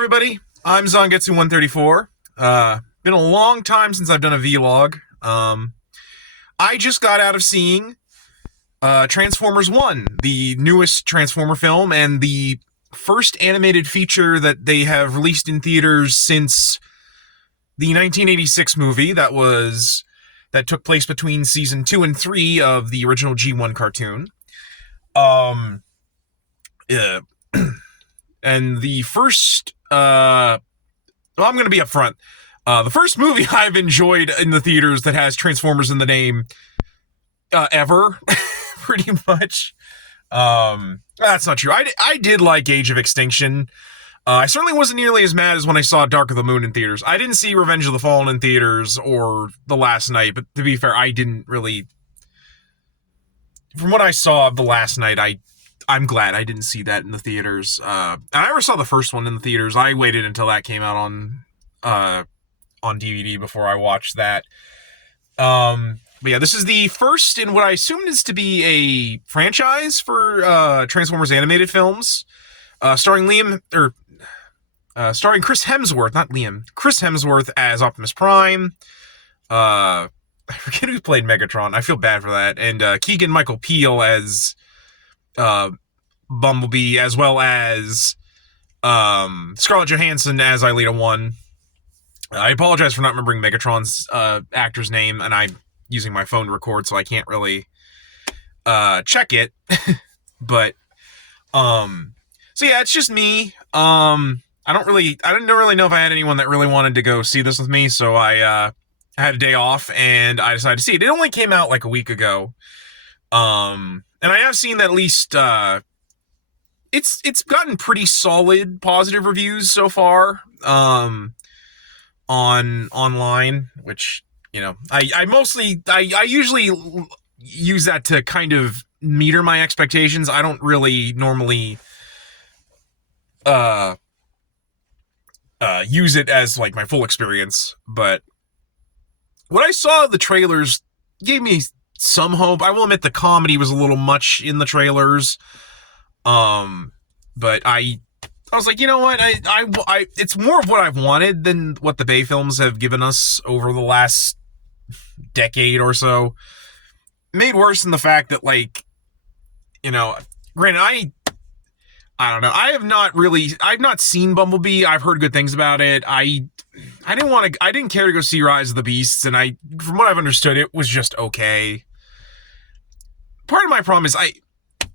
everybody. I'm Zangetsu134. Been a long time since I've done a vlog. I just got out of seeing Transformers 1, the newest Transformer film, and the first animated feature that they have released in theaters since the 1986 movie that took place between season 2 and 3 of the original G1 cartoon. Yeah. And the first, I'm going to be upfront. The first movie I've enjoyed in the theaters that has Transformers in the name, ever, pretty much. That's not true. I did like Age of Extinction. I certainly wasn't nearly as mad as when I saw Dark of the Moon in theaters. I didn't see Revenge of the Fallen in theaters or The Last Night, but to be fair, I didn't really... From what I saw of The Last Night, I'm glad I didn't see that in the theaters. And I never saw the first one in the theaters. I waited until that came out on DVD before I watched that. But yeah, this is the first in what I assume is to be a franchise for Transformers animated films, starring Chris Hemsworth, not Liam, Chris Hemsworth as Optimus Prime. I forget who played Megatron. I feel bad for that. And Keegan-Michael Peele as Bumblebee, as well as Scarlett Johansson as Ileana 1. I apologize for not remembering Megatron's actor's name, and I'm using my phone to record, so I can't really check it. But so yeah, it's just me. I didn't really know if I had anyone that really wanted to go see this with me, so I had a day off and I decided to see it. It only came out like a week ago. And I have seen that at least it's gotten pretty solid positive reviews so far online, which, you know, I usually use that to kind of meter my expectations. I don't really normally use it as like my full experience, but what I saw of the trailers gave me some hope. I will admit the comedy was a little much in the trailers. But I was like, you know what? I it's more of what I've wanted than what the Bay films have given us over the last decade or so. Made worse in the fact that, like, you know, granted, I don't know. I've not seen Bumblebee. I've heard good things about it. I didn't care to go see Rise of the Beasts, and from what I've understood, it was just okay. Part of my problem is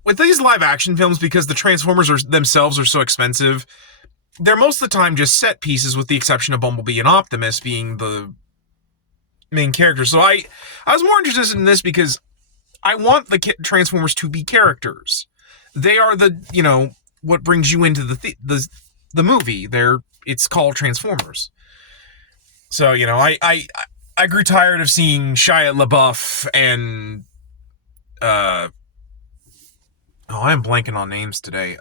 with these live action films, because the Transformers themselves are so expensive, they're most of the time just set pieces, with the exception of Bumblebee and Optimus being the main characters. So I was more interested in this because I want the Transformers to be characters. They are what brings you into the movie. It's called Transformers. So, you know, I grew tired of seeing Shia LaBeouf and I am blanking on names today.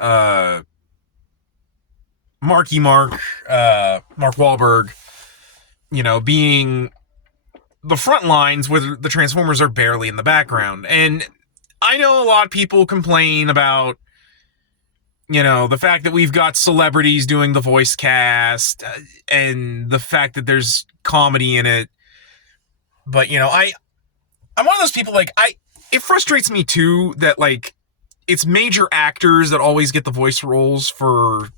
Mark Wahlberg, you know, being the front lines where the Transformers are barely in the background. And I know a lot of people complain about, you know, the fact that we've got celebrities doing the voice cast and the fact that there's comedy in it. But, you know, I'm one of those people, like, it frustrates me too that, like, it's major actors that always get the voice roles for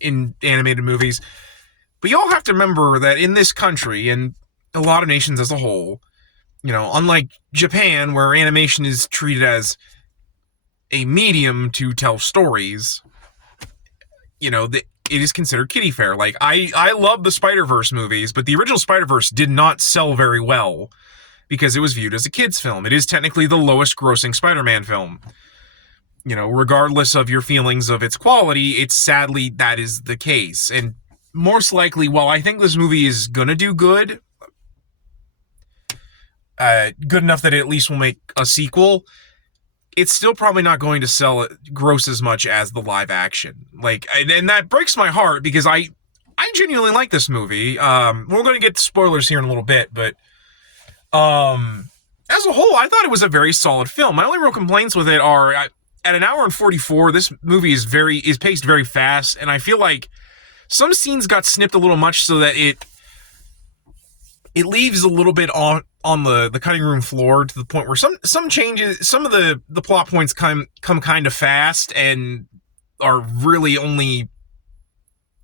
in animated movies. But you all have to remember that in this country, and a lot of nations as a whole, you know, unlike Japan, where animation is treated as a medium to tell stories, you know, it is considered kiddie fare. Like, I love the Spider-Verse movies, but the original Spider-Verse did not sell very well because it was viewed as a kid's film. It is technically the lowest grossing Spider-Man film. You know, regardless of your feelings of its quality, sadly that is the case. And most likely, while I think this movie is gonna do good enough that it at least will make a sequel, it's still probably not going to gross as much as the live action. Like, and that breaks my heart because I genuinely like this movie. We're going to get to spoilers here in a little bit, but as a whole, I thought it was a very solid film. My only real complaints with it are, at an hour and 44, this movie is paced very fast, and I feel like some scenes got snipped a little much so that it leaves a little bit on the cutting room floor, to the point where some changes, some of the plot points come kind of fast and are really only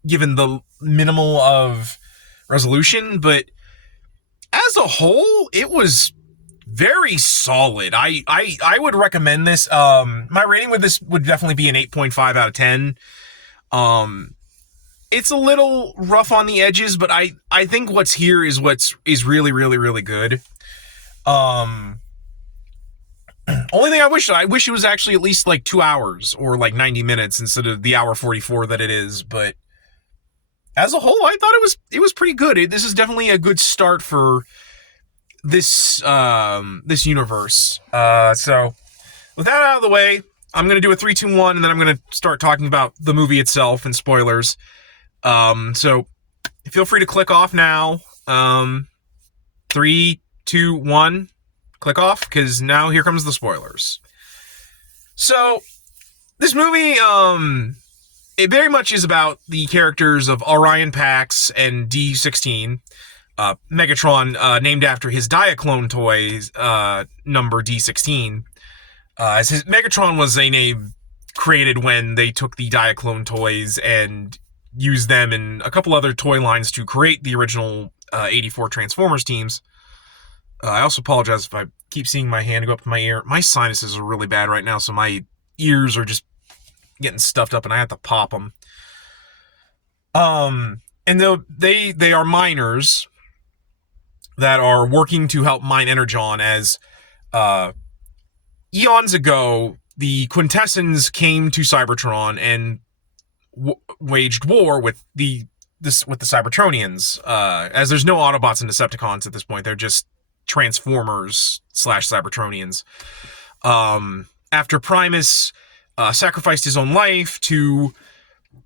given the minimal of resolution, but as a whole, it was very solid. I would recommend this. My rating with this would definitely be an 8.5 out of 10. It's a little rough on the edges, but I think what's here is really, really, really good. Only thing I wish it was actually at least like 2 hours or like 90 minutes instead of the hour 44 that it is, but as a whole, I thought it was pretty good. This is definitely a good start for this universe. So with that out of the way, I'm going to do a 3, 2, 1, and then I'm going to start talking about the movie itself and spoilers. So feel free to click off now. 3, 2, 1, click off, because now here comes the spoilers. So this movie, it very much is about the characters of Orion Pax and D16, Megatron, named after his Diaclone toys, number D16. As Megatron was a name created when they took the Diaclone toys and used them in a couple other toy lines to create the original 84 Transformers teams. I also apologize if I keep seeing my hand go up to my ear. My sinuses are really bad right now, so my ears are just getting stuffed up and I have to pop them. And they are miners that are working to help mine Energon, as eons ago the Quintessons came to Cybertron and waged war with the Cybertronians. As there's no Autobots and Decepticons at this point, they're just Transformers / Cybertronians. After Primus sacrificed his own life to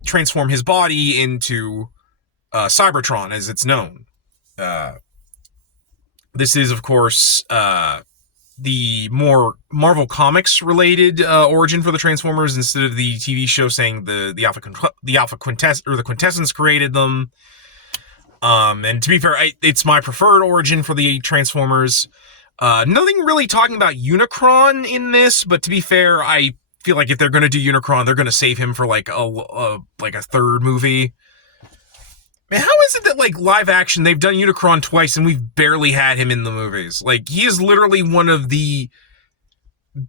transform his body into Cybertron, as it's known. This is, of course, the more Marvel Comics related origin for the Transformers, instead of the TV show saying the Alpha Quintessence created them. And to be fair, it's my preferred origin for the Transformers. Nothing really talking about Unicron in this, but to be fair, I feel like if they're going to do Unicron, they're going to save him for like a third movie. Man, how is it that, like, live action, they've done Unicron twice and we've barely had him in the movies? Like, he is literally one of the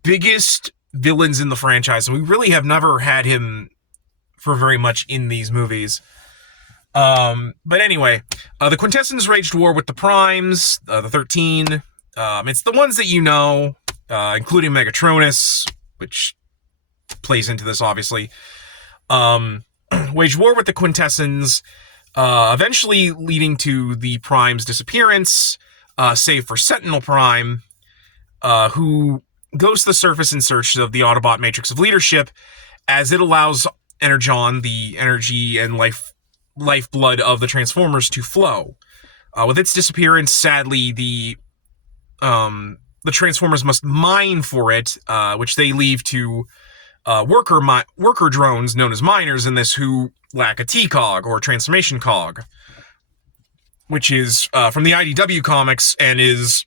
biggest villains in the franchise, and we really have never had him for very much in these movies. But anyway, the Quintessons waged war with the Primes, the 13. It's the ones that you know, including Megatronus, which plays into this, obviously. Waged war with the Quintessons, eventually leading to the Prime's disappearance, save for Sentinel Prime, who goes to the surface in search of the Autobot Matrix of Leadership, as it allows Energon, the energy and lifeblood of the Transformers, to flow. With its disappearance, sadly, the Transformers must mine for it, which they leave to worker drones known as miners in this, who lack a T-Cog, or transformation cog, which is from the IDW comics, and is,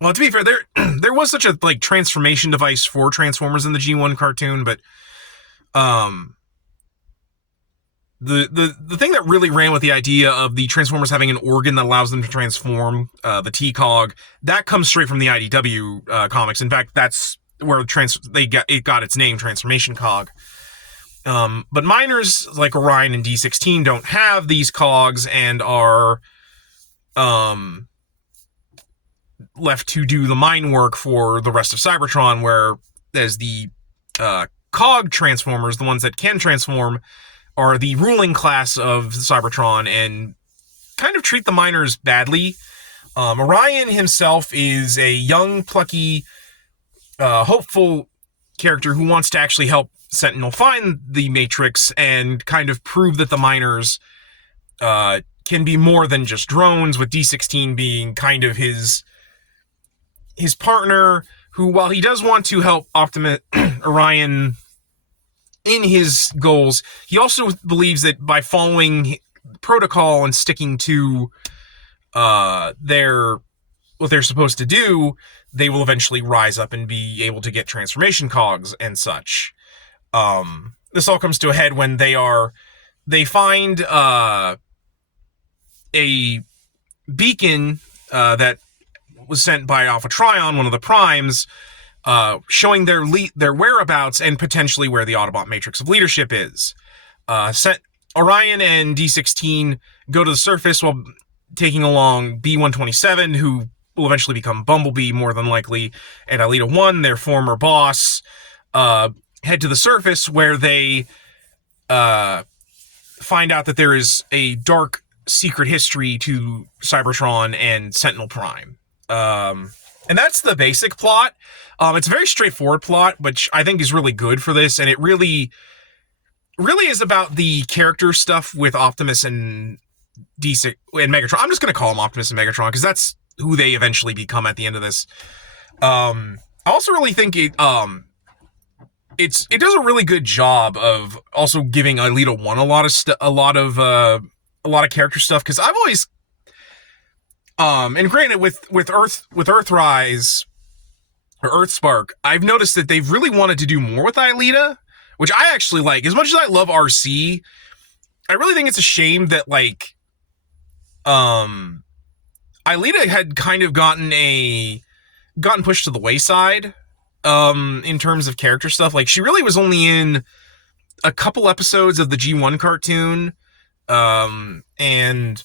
well, to be fair, there was such a transformation device for Transformers in the G1 cartoon, but the thing that really ran with the idea of the Transformers having an organ that allows them to transform, the T-Cog, that comes straight from the IDW comics. In fact, that's where it got its name, Transformation Cog. But miners like Orion and D16 don't have these cogs and are left to do the mine work for the rest of Cybertron, where as the cog Transformers, the ones that can transform, are the ruling class of Cybertron and kind of treat the miners badly. Orion himself is a young, plucky, hopeful character who wants to actually help Sentinel find the Matrix and kind of prove that the miners can be more than just drones, with D16 being kind of his partner, who, while he does want to help Orion in his goals, he also believes that by following protocol and sticking to what they're supposed to do, they will eventually rise up and be able to get transformation cogs and such. This all comes to a head when they find a beacon that was sent by Alpha Trion, one of the primes, showing their whereabouts and potentially where the Autobot Matrix of Leadership is. Orion and D16 go to the surface while taking along B-127, who will eventually become Bumblebee, more than likely, and Ileeta 1, their former boss, head to the surface where they find out that there is a dark secret history to Cybertron and Sentinel Prime. And that's the basic plot. It's a very straightforward plot, which I think is really good for this, and it really is about the character stuff with Optimus and D6 and Megatron. I'm just going to call them Optimus and Megatron because that's who they eventually become at the end of this. I also really think it does a really good job of also giving Ileeta 1 a lot of character stuff, because I've always and granted with Earthrise or Earthspark, I've noticed that they've really wanted to do more with Ileeta, which I actually like. As much as I love RC, I really think it's a shame that Ileeta had kind of gotten pushed to the wayside in terms of character stuff. Like, she really was only in a couple episodes of the G1 cartoon, and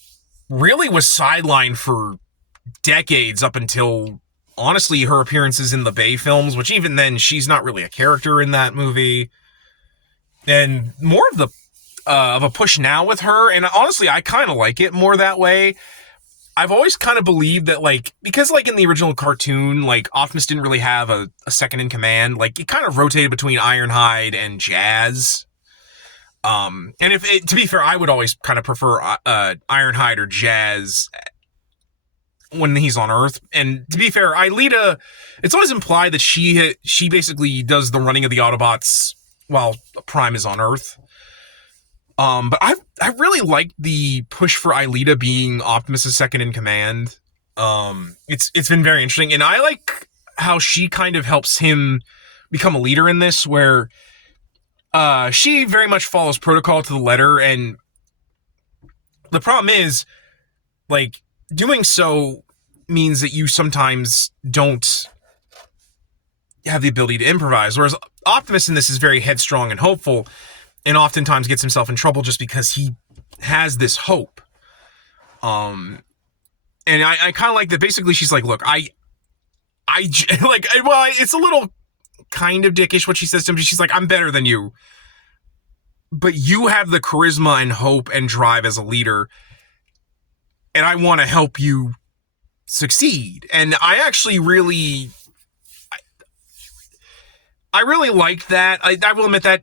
really was sidelined for decades up until, honestly, her appearances in the Bay films, which even then, she's not really a character in that movie. And more of a push now with her, and honestly, I kind of like it more that way. I've always kind of believed that, because in the original cartoon, Optimus didn't really have a second in command. It kind of rotated between Ironhide and Jazz. And to be fair, I would always kind of prefer Ironhide or Jazz when he's on Earth. And to be fair, Ileeta, it's always implied that she basically does the running of the Autobots while Prime is on Earth. But I really liked the push for Ileeta being Optimus' second in command. It's been very interesting, and I like how she kind of helps him become a leader in this, where she very much follows protocol to the letter, and the problem is, doing so means that you sometimes don't have the ability to improvise, whereas Optimus in this is very headstrong and hopeful, and oftentimes gets himself in trouble just because he has this hope. And I kind of like that. Basically, she's like, look, it's a little kind of dickish what she says to him. She's like, I'm better than you, but you have the charisma and hope and drive as a leader, and I want to help you succeed. And I actually really like that. I will admit that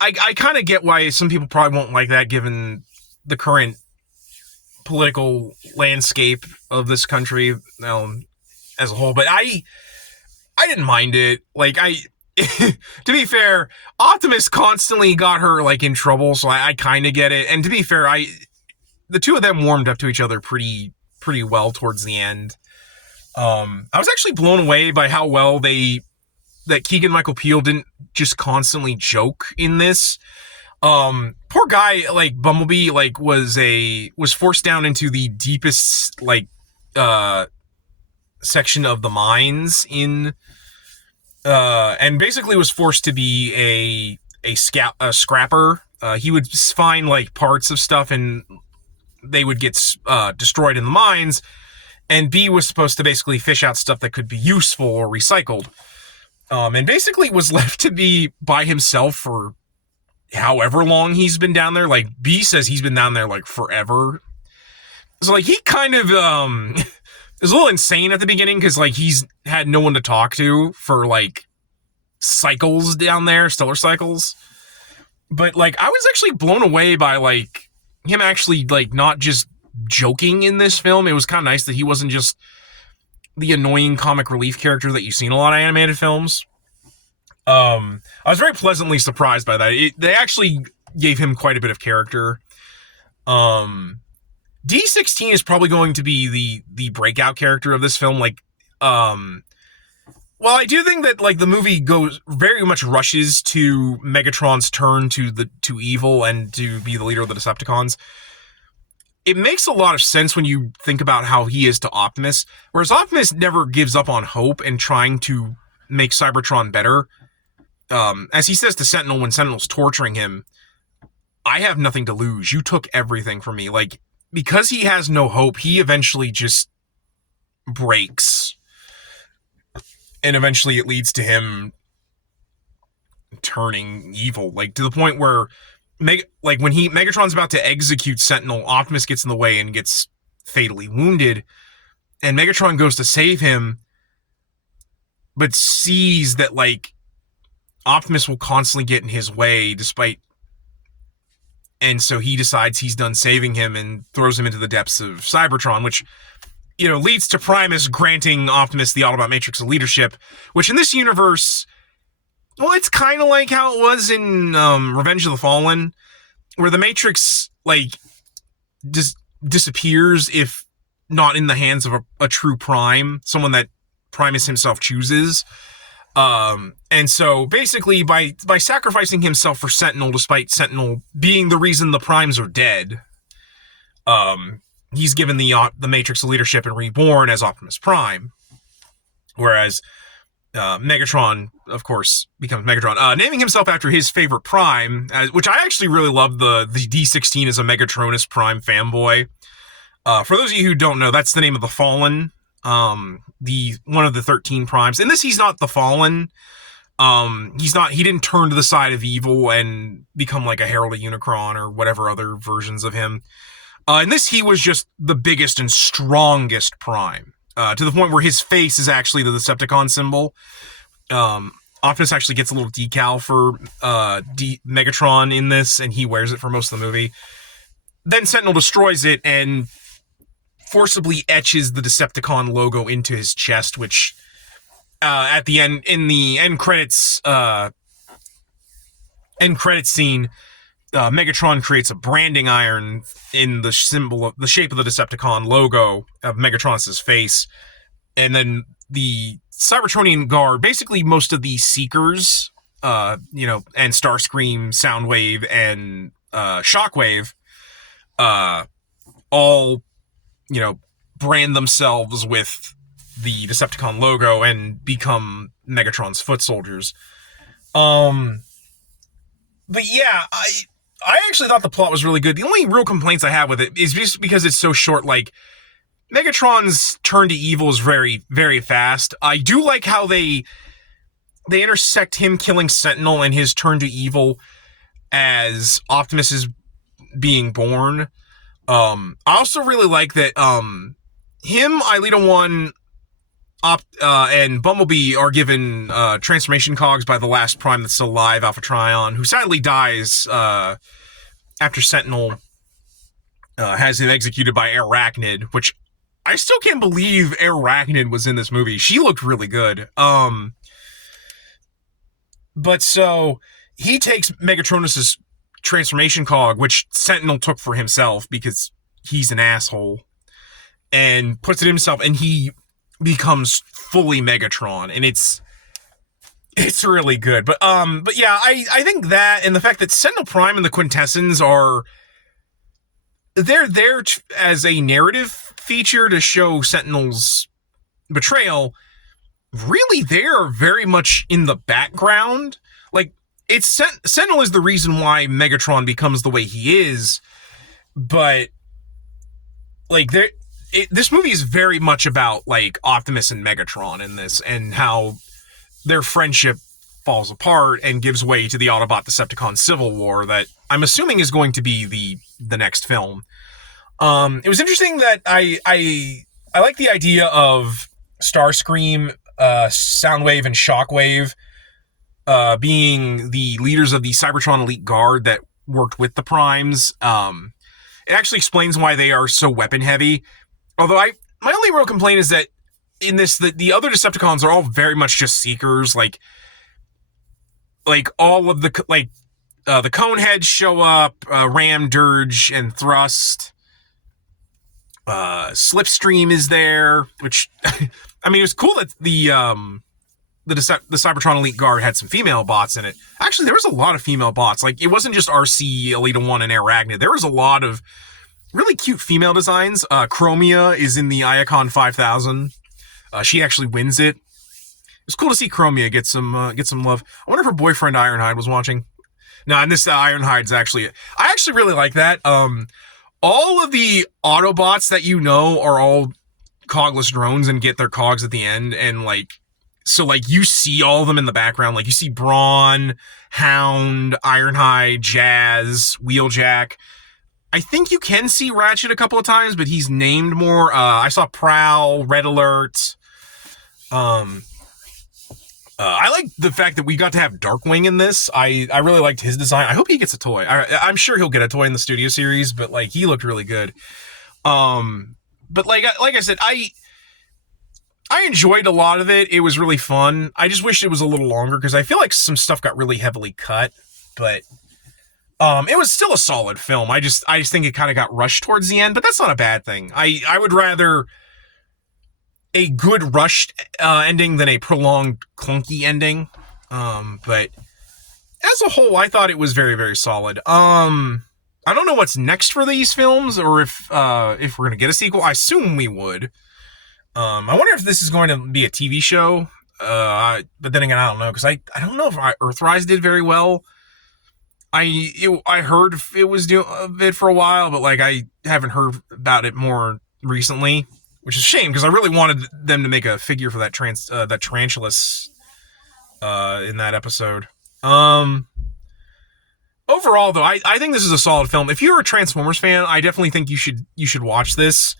I kind of get why some people probably won't like that, given the current political landscape of this country as a whole. But I didn't mind it. To be fair, Optimus constantly got her in trouble, so I kind of get it. And to be fair, the two of them warmed up to each other pretty well towards the end. I was actually blown away by how well that Keegan-Michael Peele didn't just constantly joke in this. Poor guy, Bumblebee, was forced down into the deepest, section of the mines and basically was forced to be a scrapper. He would find, parts of stuff, and they would get destroyed in the mines, and B was supposed to basically fish out stuff that could be useful or recycled. And basically was left to be by himself for however long he's been down there. B says he's been down there, forever. So, he kind of, is a little insane at the beginning, because, he's had no one to talk to for, cycles down there, stellar cycles. But, I was actually blown away by, him actually, not just joking in this film. It was kind of nice that he wasn't just the annoying comic relief character that you see in a lot of animated films. I was very pleasantly surprised by that. They actually gave him quite a bit of character. D16 is probably going to be the breakout character of this film. Well, I do think that the movie goes very much rushes to Megatron's turn to evil and to be the leader of the Decepticons. It makes a lot of sense when you think about how he is to Optimus, whereas Optimus never gives up on hope and trying to make Cybertron better. As he says to Sentinel when Sentinel's torturing him, I have nothing to lose. You took everything from me. Because he has no hope, he eventually just breaks. And eventually it leads to him turning evil. To the point where when Megatron's about to execute Sentinel, Optimus gets in the way and gets fatally wounded. And Megatron goes to save him, but sees that, Optimus will constantly get in his way and so he decides he's done saving him and throws him into the depths of Cybertron, which, leads to Primus granting Optimus the Autobot Matrix of leadership, which in this universe, well, it's kind of like how it was in Revenge of the Fallen, where the Matrix, just disappears if not in the hands of a true Prime, someone that Primus himself chooses. And so basically by sacrificing himself for Sentinel, despite Sentinel being the reason the Primes are dead, he's given the Matrix of leadership and reborn as Optimus Prime. Whereas, Megatron, of course, becomes Megatron, naming himself after his favorite Prime, which I actually really love. The D16 is a Megatronus Prime fanboy. For those of you who don't know, that's the name of the Fallen, one of the 13 Primes. In this, he's not the Fallen. He didn't turn to the side of evil and become a Herald of Unicron or whatever other versions of him. In this, he was just the biggest and strongest Prime, to the point where his face is actually the Decepticon symbol. Optimus actually gets a little decal for Megatron in this, and he wears it for most of the movie. Then Sentinel destroys it and forcibly etches the Decepticon logo into his chest, which at the end, in the end credits scene, Megatron creates a branding iron in the shape of the Decepticon logo of Megatron's face, and then the Cybertronian Guard, basically most of the Seekers, and Starscream, Soundwave, and Shockwave, all brand themselves with the Decepticon logo and become Megatron's foot soldiers. But yeah, I actually thought the plot was really good. The only real complaints I have with it is just because it's so short. Megatron's turn to evil is very, very fast. I do like how they intersect him killing Sentinel and his turn to evil as Optimus is being born. I also really like that him, Ileeta 1, and Bumblebee are given transformation cogs by the last Prime that's still alive, Alpha Trion, who sadly dies after Sentinel has him executed by Arachnid, which I still can't believe Arachnid was in this movie. She looked really good. But so he takes Megatronus's transformation cog, which Sentinel took for himself because he's an asshole, and puts it himself, and he becomes fully Megatron, and it's really good. But yeah, I think that, and the fact that Sentinel Prime and the Quintessons they're there as a narrative feature to show Sentinel's betrayal, really they're very much in the background. Sentinel is the reason why Megatron becomes the way he is, but this movie is very much about Optimus and Megatron in this, and how their friendship falls apart and gives way to the Autobot Decepticon Civil War that I'm assuming is going to be the next film. It was interesting that I like the idea of Starscream, Soundwave, and Shockwave being the leaders of the Cybertron Elite Guard that worked with the Primes. It actually explains why they are so weapon heavy. Although my only real complaint is that in this, the other Decepticons are all very much just seekers. Like all of the the Coneheads show up, Ram, Dirge, and Thrust. Slipstream is there, which I mean, it was cool that the Cybertron Elite Guard had some female bots in it. Actually, there was a lot of female bots. Like, it wasn't just RC, Elita 1, and Arachnid. There was a lot of really cute female designs. Chromia is in the Iacon 5000. She actually wins it. It's cool to see Chromia get some love. I wonder if her boyfriend Ironhide was watching. No, and this Ironhide's actually... I actually really like that. All of the Autobots that you know are all cogless drones and get their cogs at the end, and so you see all of them in the background. Like, you see Brawn, Hound, Ironhide, Jazz, Wheeljack. I think you can see Ratchet a couple of times, but he's named more. I saw Prowl, Red Alert. I like the fact that we got to have Darkwing in this. I really liked his design. I hope he gets a toy. I'm sure he'll get a toy in the Studio Series, but he looked really good. But like I said, I enjoyed a lot of it. It was really fun. I just wish it was a little longer because I feel like some stuff got really heavily cut, but it was still a solid film. I just think it kind of got rushed towards the end, but that's not a bad thing. I would rather a good rushed ending than a prolonged clunky ending. But as a whole, I thought it was very, very solid. I don't know what's next for these films, or if we're gonna get a sequel. I assume we would. I wonder if this is going to be a TV show. But then again, I don't know, because I don't know if Earthrise did very well. I heard it was doing a bit for a while, but I haven't heard about it more recently, which is a shame because I really wanted them to make a figure for that Tarantulas in that episode. Overall, though, I think this is a solid film. If you're a Transformers fan, I definitely think you should watch this.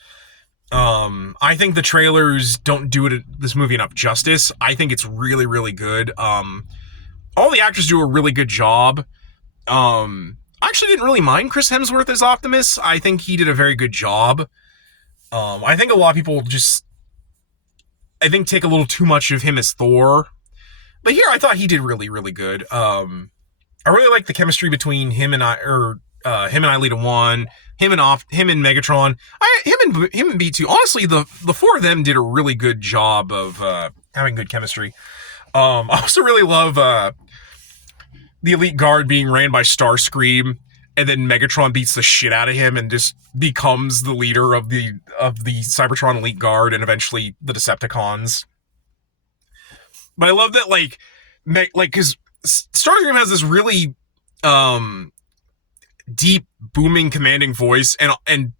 I think the trailers don't do this movie enough justice. I think it's really, really good. All the actors do a really good job. I actually didn't really mind Chris Hemsworth as Optimus. I think he did a very good job. I think a lot of people take a little too much of him as Thor. But here, I thought he did really, really good. I really like the chemistry between him and Ilita 1, him and Megatron, him and B2. Honestly, the four of them did a really good job of having good chemistry. I also really love the Elite Guard being ran by Starscream, and then Megatron beats the shit out of him and just becomes the leader of the Cybertron Elite Guard and eventually the Decepticons. But I love that, because Starscream has this really deep, booming, commanding voice, and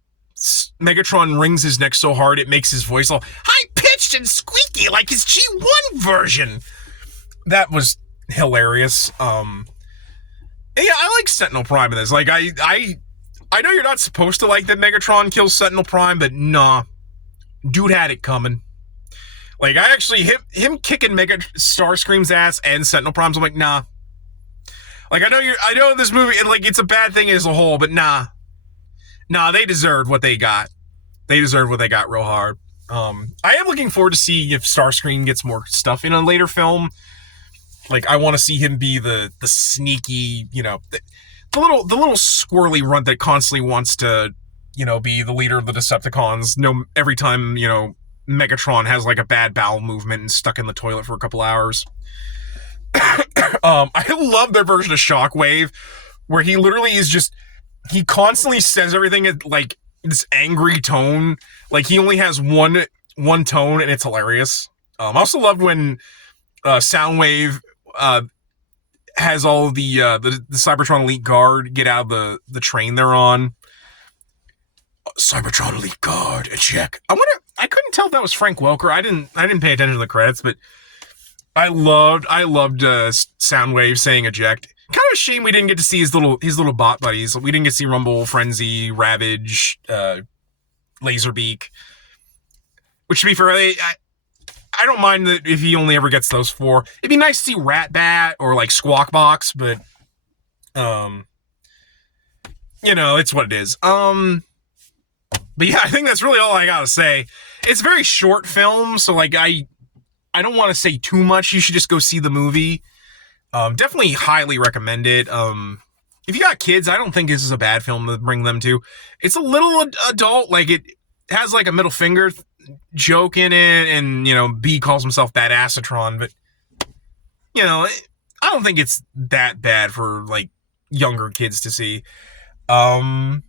Megatron wrings his neck so hard it makes his voice all high-pitched and squeaky like his G1 version. That was hilarious. Yeah, I like Sentinel Prime in this. I know you're not supposed to like that Megatron kills Sentinel Prime, but nah. Dude had it coming. I actually, him kicking Starscream's ass and Sentinel Prime's, I'm like, nah. I know this movie, and it's a bad thing as a whole, but nah. Nah, they deserved what they got. They deserved what they got real hard. I am looking forward to see if Starscream gets more stuff in a later film. I want to see him be the sneaky, the little squirrely runt that constantly wants to, be the leader of the Decepticons. Every time, Megatron has a bad bowel movement and stuck in the toilet for a couple hours. I love their version of Shockwave, where he literally is he constantly says everything at this angry tone. He only has one tone, and it's hilarious. I also loved when Soundwave has all the Cybertron Elite Guard get out of the train they're on. Cybertron Elite Guard, a check. I couldn't tell if that was Frank Welker. I didn't pay attention to the credits, but I loved Soundwave saying eject. Kind of a shame we didn't get to see his little bot buddies. We didn't get to see Rumble, Frenzy, Ravage, Laserbeak. Which, to be fair, I don't mind that if he only ever gets those four. It'd be nice to see Ratbat or Squawkbox, but it's what it is. But yeah, I think that's really all I gotta say. It's a very short film, so like I don't want to say too much. You should just go see the movie. Definitely highly recommend it. If you got kids, I don't think this is a bad film to bring them to. It's a little adult, like it has like a middle finger joke in it, and B calls himself Badassatron, but I don't think it's that bad for like younger kids to see. Also,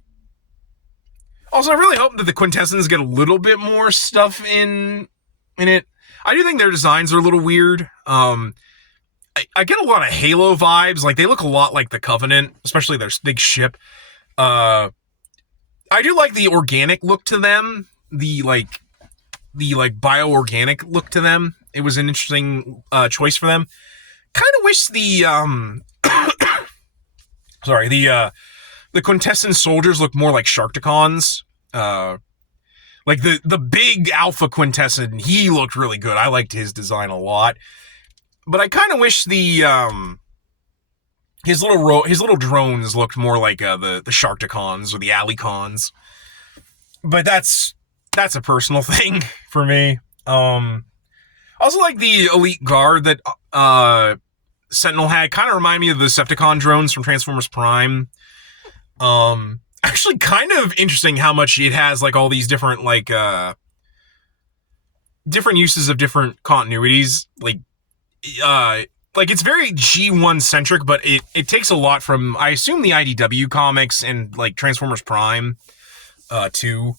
I really hope that the Quintessens get a little bit more stuff in it. I do think their designs are a little weird. I get a lot of Halo vibes. Like, they look a lot like the Covenant, especially their big ship. I do like the organic look to them. The bioorganic look to them. It was an interesting choice for them. Kind of wish the the Quintesson soldiers look more like Sharkticons. Like the big Alpha Quintesson, he looked really good. I liked his design a lot. But I kind of wish the his little drones looked more like the Sharkticons or the Alicons. But that's a personal thing for me. Also, like the Elite Guard that Sentinel had, kind of remind me of the Decepticon drones from Transformers Prime. Actually, kind of interesting how much it has like all these different different uses of different continuities. Like it's very G1 centric, but it takes a lot from, I assume, the IDW comics and like Transformers Prime too,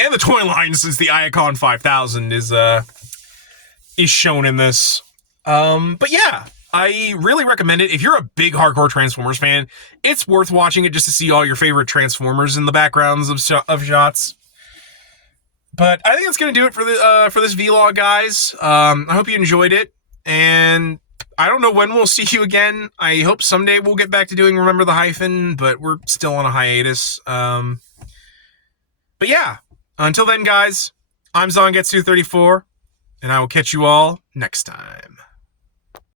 and the toy line, since the Iacon 5000 is shown in this. But yeah, I really recommend it. If you're a big hardcore Transformers fan, it's worth watching it just to see all your favorite Transformers in the backgrounds of shots. But I think that's gonna do it for this vlog, guys. I hope you enjoyed it, and I don't know when we'll see you again. I hope someday we'll get back to doing Remember the Hyphen, but we're still on a hiatus. But yeah, until then, guys, I'm Zangetsu34, and I will catch you all next time.